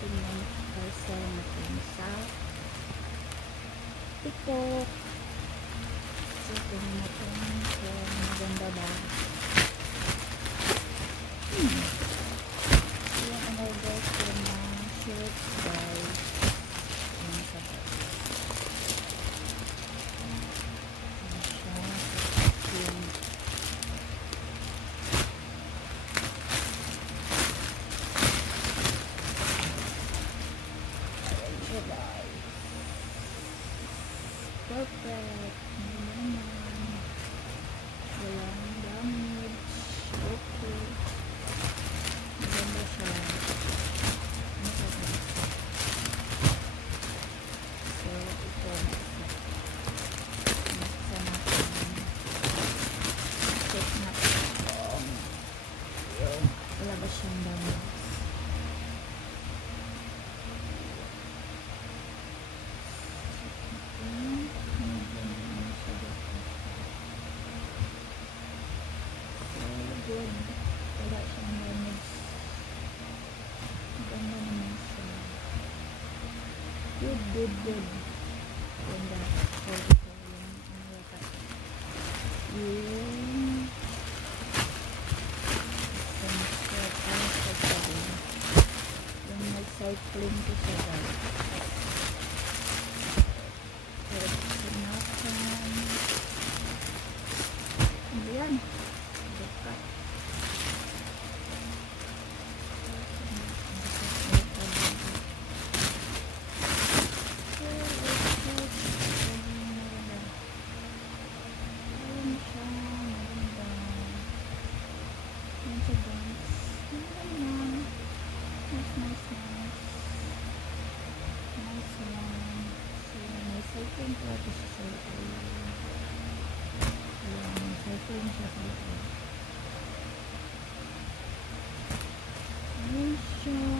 tingnan parcel natin sa TikTok. So, tingnan natin kung maganda ba. Yung in-order ko na shirt guys. Yung sa box. Yung siya. Yung siya guys. Perfect. Naman. Walang damage. Okay. Maganda siya. So, ito na isa. Nasa natin. Check natin kung yung wala ba siyang damage. Good. Wala siyang damage. Maganda naman siya. Good. Ganda. So, ito yung ano yata. Yung sunset. Ano sa sabi? Yung may cycling ko siya guys. Pero sinapan. Ano yan? Buka. Cycling ko ito sa cycling. Ayan, cycling siya cycling. Ayan siya.